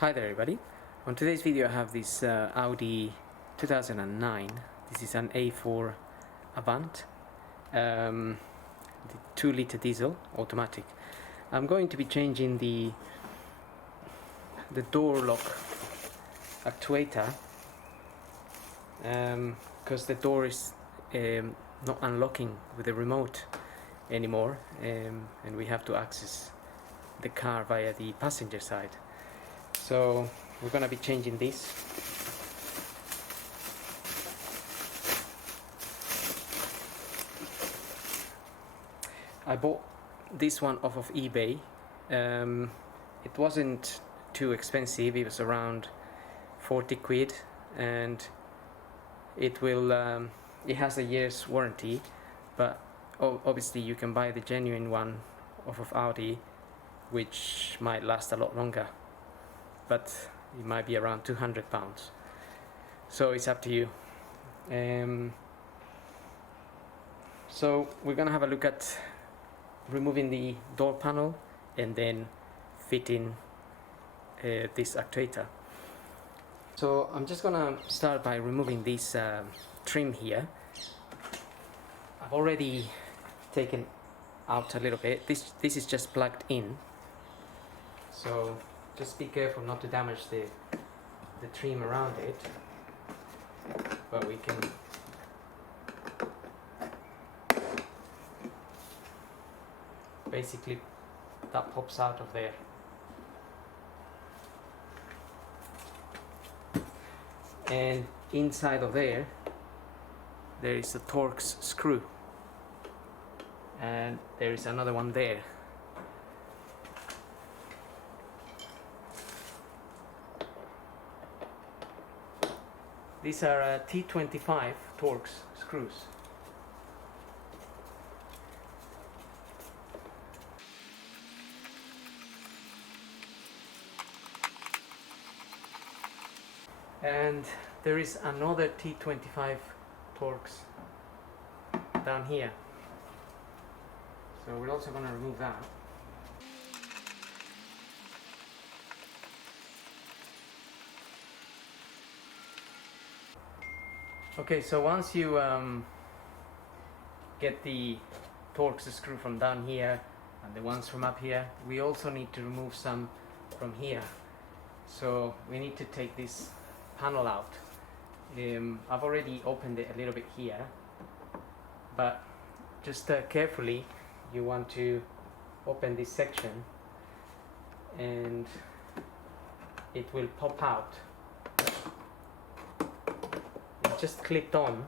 Hi there everybody. On today's video I have this Audi 2009. This is an A4 Avant, the 2-liter diesel automatic. I'm going to be changing the door lock actuator because the door is not unlocking with the remote anymore, and we have to access the car via the passenger side. So we're going to be changing this. I bought this one off of eBay. It wasn't too expensive, it was around 40 quid, and it has a year's warranty, but obviously you can buy the genuine one off of Audi, which might last a lot longer, but it might be around £200, so it's up to you. So we're gonna have a look at removing the door panel and then fitting this actuator. So I'm just gonna start by removing this trim here. I've already taken out a little bit. This is just plugged in, so just be careful not to damage the trim around it, but we can basically, that pops out of there. And inside of there is a Torx screw, and there is another one there. These are T25 Torx screws. And there is another T25 Torx down here. So we're also going to remove that. Okay, so once you get the Torx screw from down here and the ones from up here, we also need to remove some from here. So we need to take this panel out. I've already opened it a little bit here, but just carefully you want to open this section and it will pop out. It's just clipped on.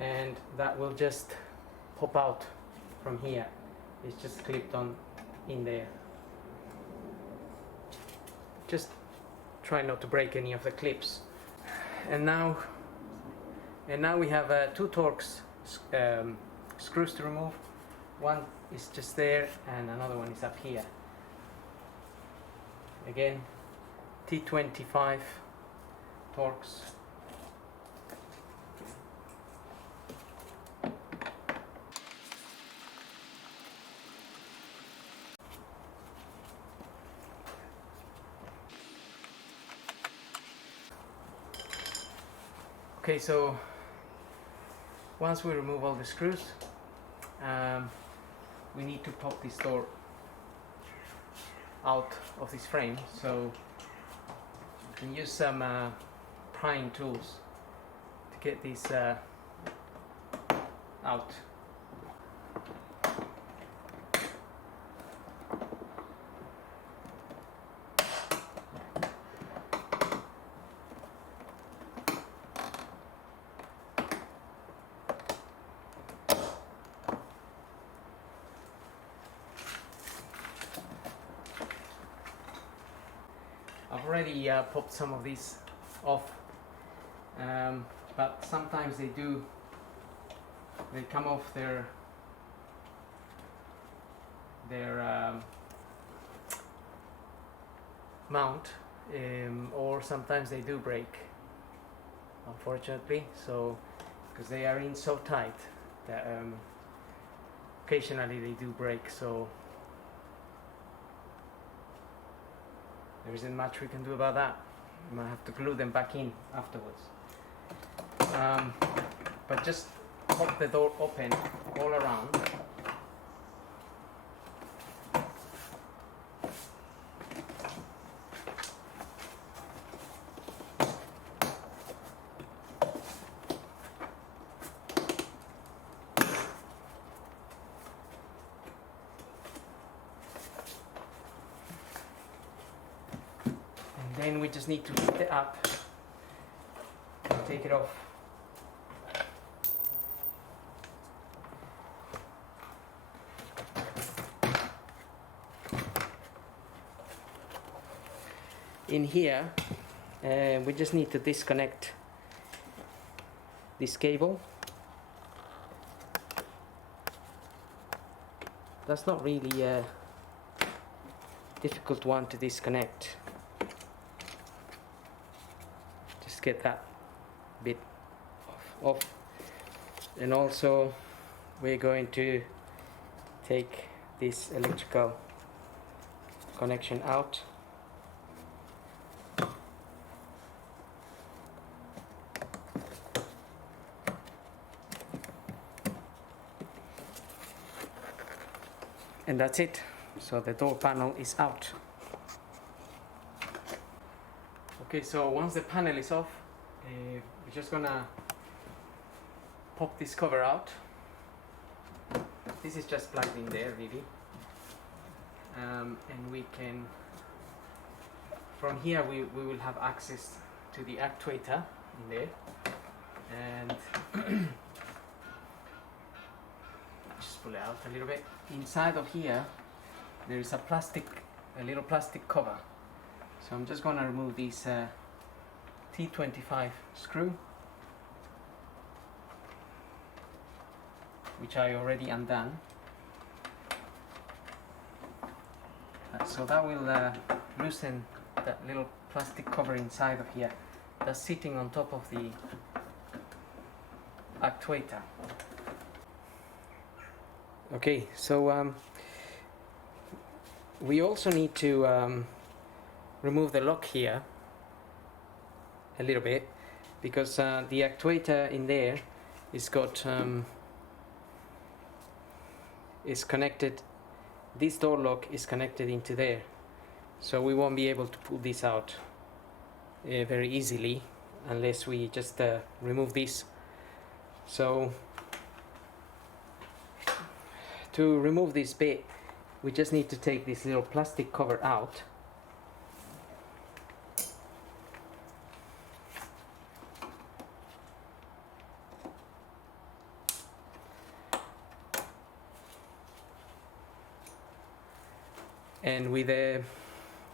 And that will just pop out from here. It's just clipped on in there. Just try not to break any of the clips. And now we have two Torx screws to remove. One is just there and another one is up here. Again, T25 Torx. Okay, so once we remove all the screws, we need to pop this door out of this frame. So you can use some prying tools to get this out. I've already popped some of these off, but sometimes they come off their mount, or sometimes they do break. unfortunately, so because they are in so tight that occasionally they do break, so there isn't much we can do about that. We might have to glue them back in afterwards. But just pop the door open all around. And then we just need to lift it up and take it off. In here, we just need to disconnect this cable. That's not really a difficult one to disconnect. Just get that bit off. And also we're going to take this electrical connection out. And that's it. So the door panel is out. Okay, so once the panel is off, we're just gonna pop this cover out. This is just plugged in there, really. And we can, from here we will have access to the actuator in there. And just pull it out a little bit. Inside of here there is a little plastic cover. So I'm just going to remove this T25 screw, which I already undone. So that will loosen that little plastic cover inside of here that's sitting on top of the actuator. Okay, so we also need to remove the lock here a little bit, because the actuator in there is is connected. This door lock is connected into there, so we won't be able to pull this out very easily unless we just remove this. So to remove this bit, we just need to take this little plastic cover out. And with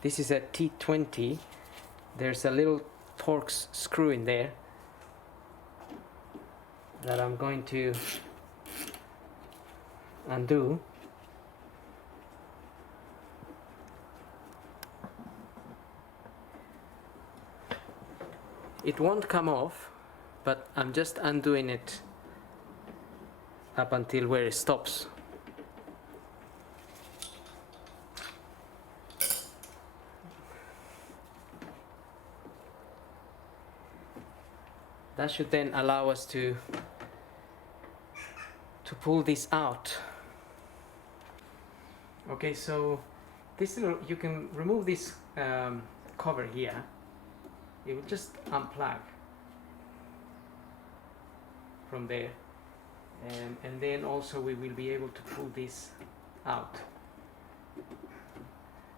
this is a T20, there's a little Torx screw in there that I'm going to undo. It won't come off, but I'm just undoing it up until where it stops. That should then allow us to pull this out. Okay, so this little, you can remove this cover here. It will just unplug from there, and then also we will be able to pull this out,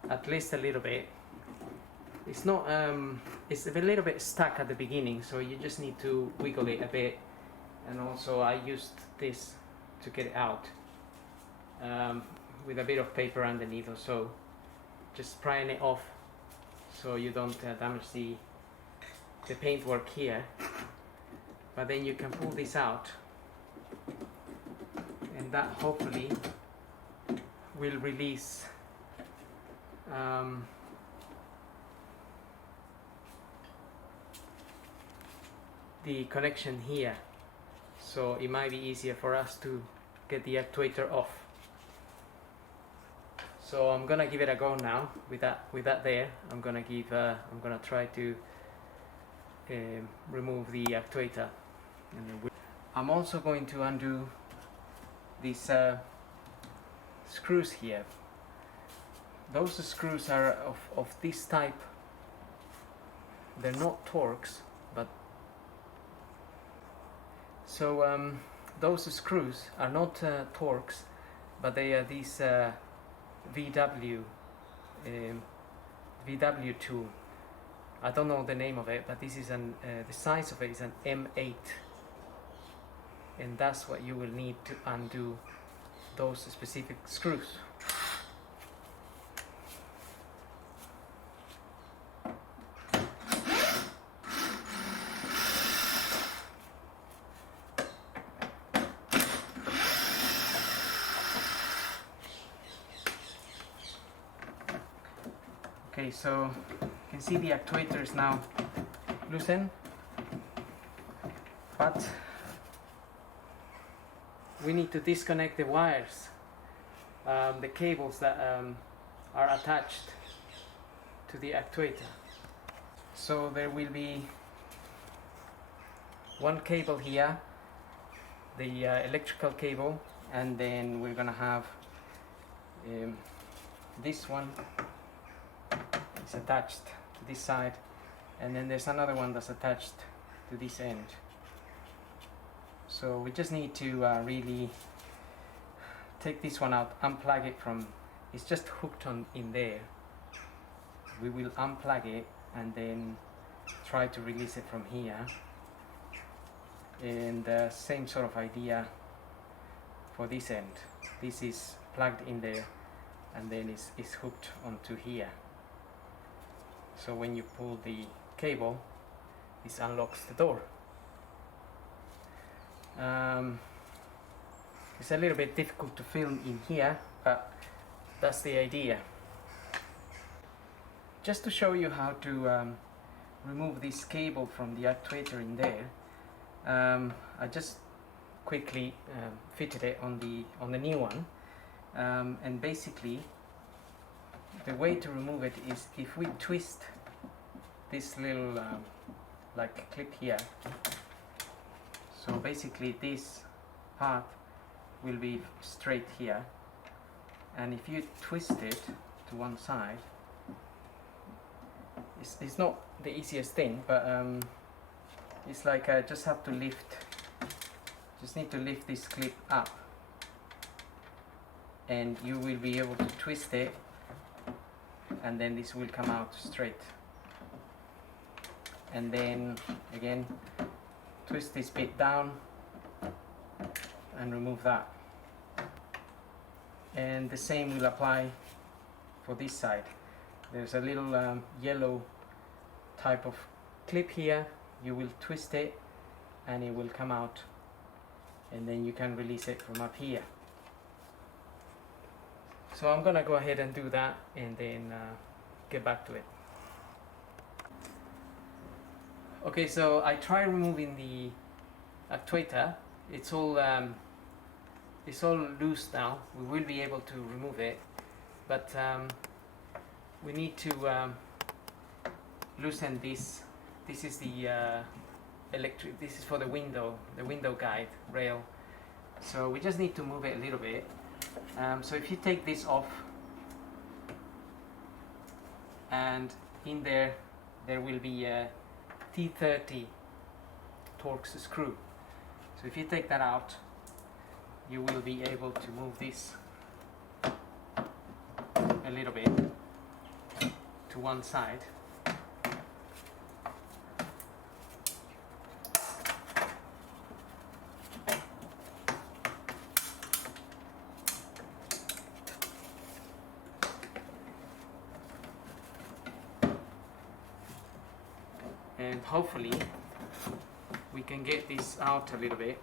at least a little bit. It's not it's a little bit stuck at the beginning, so you just need to wiggle it a bit. And also I used this to get it out with a bit of paper underneath or so, just prying it off so you don't damage the paintwork here. But then you can pull this out, and that hopefully will release the connection here, so it might be easier for us to get the actuator off. So I'm gonna give it a go now with that there. I'm gonna try to remove the actuator, and then I'm also going to undo these screws here. Those screws are of this type. They're not Torx, but so those screws are not Torx, but they are these VW tool. I don't know the name of it, but this is the size of it is an M8, and that's what you will need to undo those specific screws. Okay, so you can see the actuator is now loosened, but we need to disconnect the wires, the cables that are attached to the actuator. So there will be one cable here, the electrical cable, and then we're gonna have this one is attached to this side, and then there's another one that's attached to this end. So we just need to really take this one out, unplug it from, it's just hooked on in there. We will unplug it and then try to release it from here, and same sort of idea for this end. This is plugged in there and then it's hooked onto here. So when you pull the cable, this unlocks the door. It's a little bit difficult to film in here, but that's the idea. Just to show you how to remove this cable from the actuator in there, I just quickly fitted it on the new one, and basically the way to remove it is if we twist this little like clip here. So basically this part will be straight here, and if you twist it to one side, it's not the easiest thing, but it's like I just have to need to lift this clip up, and you will be able to twist it, and then this will come out straight. And then again twist this bit down and remove that, and the same will apply for this side. There's a little yellow type of clip here. You will twist it and it will come out, and then you can release it from up here. So I'm gonna go ahead and do that and then get back to it. Okay, so I tried removing the actuator. It's all loose now. We will be able to remove it, but we need to loosen this. This is the this is for the window guide rail. So we just need to move it a little bit. So if you take this off, and in there will be a T30 Torx screw. So if you take that out, you will be able to move this a little bit to one side. And hopefully we can get this out a little bit.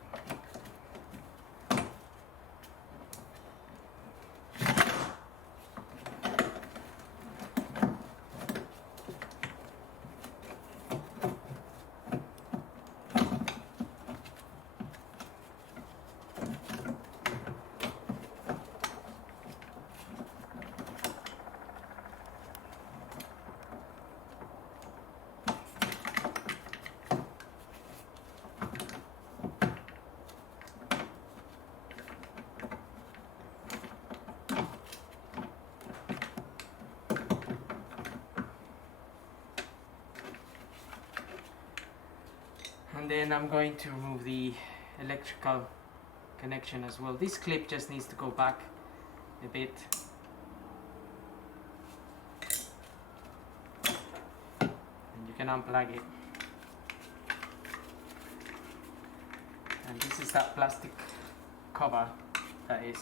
then I'm going to remove the electrical connection as well. This clip just needs to go back a bit. And you can unplug it. And this is that plastic cover that is.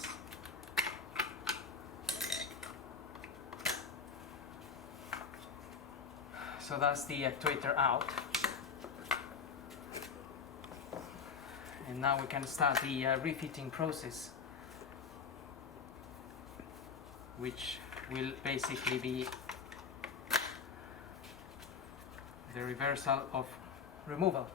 So that's the actuator out. And now we can start the refitting process, which will basically be the reversal of removal.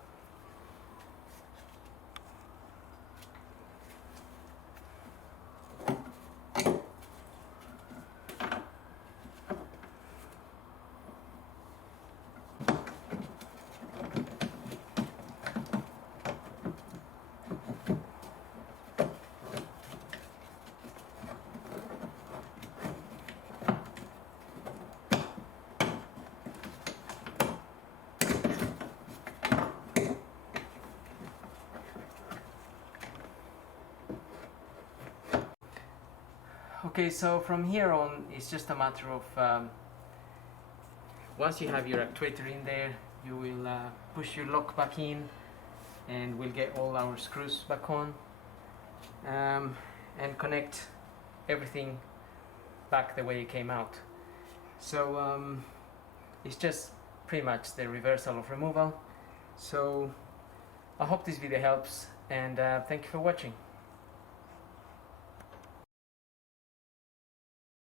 Okay, so from here on, it's just a matter of once you have your actuator in there, you will push your lock back in, and we'll get all our screws back on, and connect everything back the way it came out. So it's just pretty much the reversal of removal. So I hope this video helps, and thank you for watching.